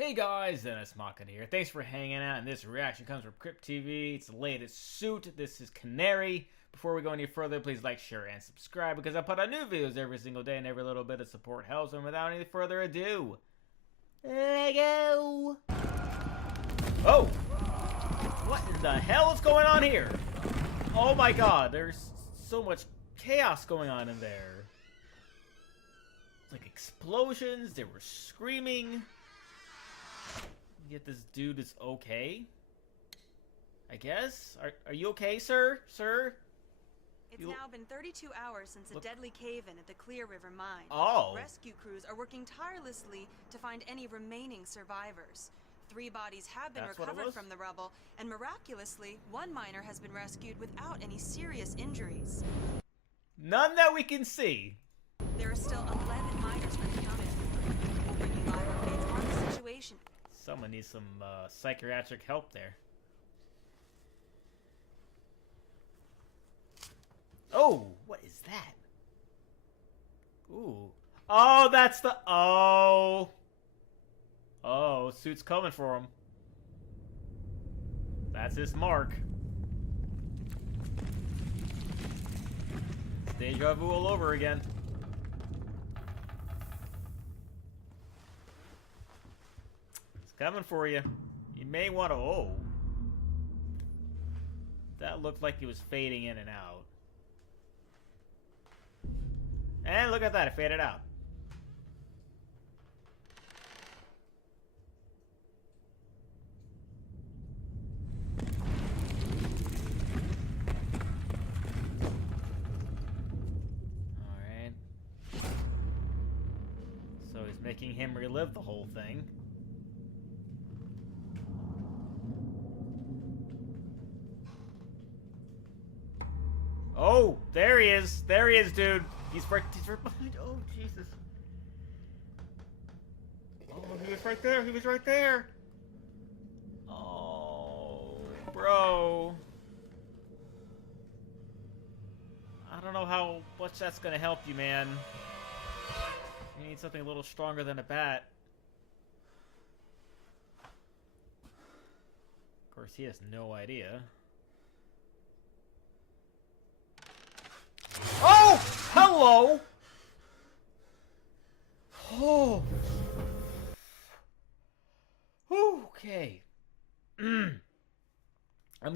Hey guys, Dennis Mockin here. Thanks for hanging out, and this reaction comes from Crypt TV. It's the latest Soot. This is Canary. Before we go any further, please like, share, and subscribe because I put out new videos every single day, and every little bit of support helps. And without any further ado, LEGGO! Oh! What in the hell is going on here? Oh my god, there's so much chaos going on in there. Like explosions, they were screaming. Yet this dude is okay, I guess. Are you okay, sir? Sir? It's now been 32 hours since a deadly cave-in at the Clear River mine. Oh. Rescue crews are working tirelessly to find any remaining survivors. 3 bodies have been recovered from the rubble, and miraculously, 1 miner has been rescued without any serious injuries. None that we can see. There are still 11 miners unaccounted for. We'll bring you live updates on the situation. Someone needs some psychiatric help there. Oh, what is that? Ooh. Oh, that's the... Oh. Oh, Soot's coming for him. That's his mark. Deja vu all over again. Coming for you. You may want to... Oh. That looked like he was fading in and out. And look at that. It faded out. Alright. So he's making him relive the whole thing. Oh, there he is. There he is, dude. He's right behind. Oh, Jesus. Oh, he was right there. He was right there. Oh, bro. I don't know how much that's going to help you, man. You need something a little stronger than a bat. Of course, he has no idea. Oh! Hello! Oh. Okay. I'm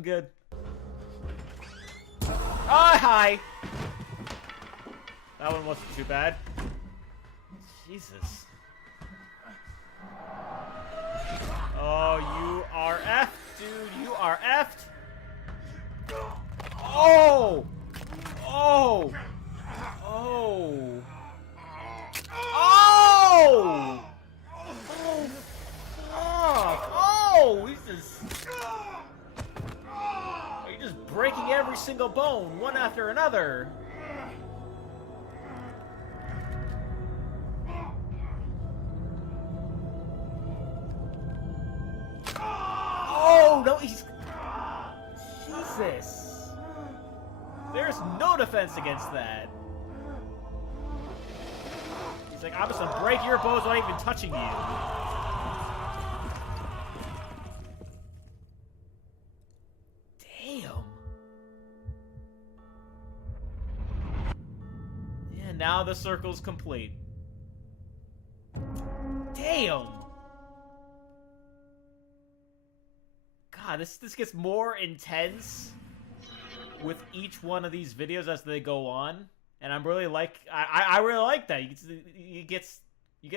good. Hi! That one wasn't too bad. Jesus. Oh, you are effed, dude. You are effed. Oh! Oh! Oh! Oh! Oh! Fuck! Oh! He's just breaking every single bone, one after another. Oh! No, he's... Jesus! There's no defense against that. He's like, I'm just gonna break your bones without even touching you. Damn. Yeah, now the circle's complete. Damn. God, this gets more intense with each one of these videos as they go on, and I'm really like I really like that. You get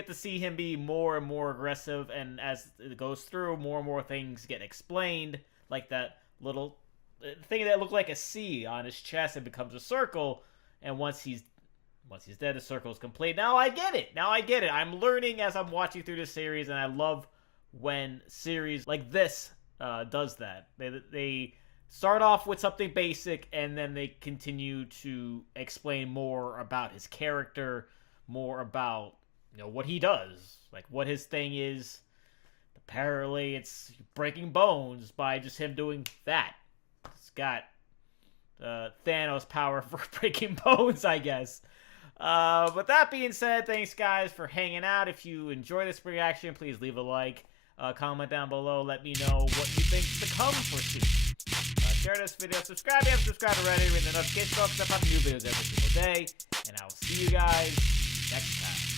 to see him be more and more aggressive, and as it goes through, more and more things get explained, like that little thing that looked like a C on his chest and becomes a circle, and once he's dead, the circle is complete. Now I get it. Now I get it. I'm learning as I'm watching through this series, and I love when series like this does that. They start off with something basic, and then they continue to explain more about his character, more about, you know, what he does, like what his thing is. Apparently, it's breaking bones by just him doing that. It's got Thanos power for breaking bones, I guess. But that being said, thanks guys for hanging out. If you enjoy this reaction, please leave a like. Comment down below. Let me know what you think to come for Soot. Share this video. Subscribe if you haven't subscribed already. Ring the notification bell because I put new videos every single day. And I will see you guys next time.